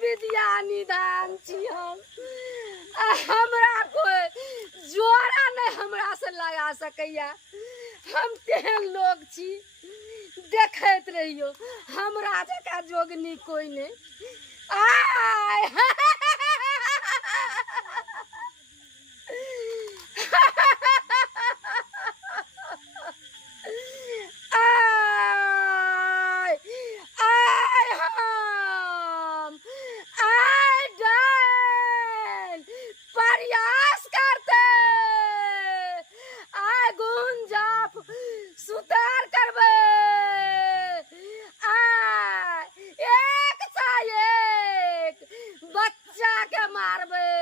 विद्या निदान छी हम। हमरा कोई जोड़ा नहीं हमरा से लगा सकैया। हम तेहन लोग छी, देखैत रहियो हमरा जका जोगनी कोई नहीं। आय आय आय हम आय डैन प्रयास करते आय गुंजाफ सुधार करबे। आय एक सा एक बच्चा के मारबे।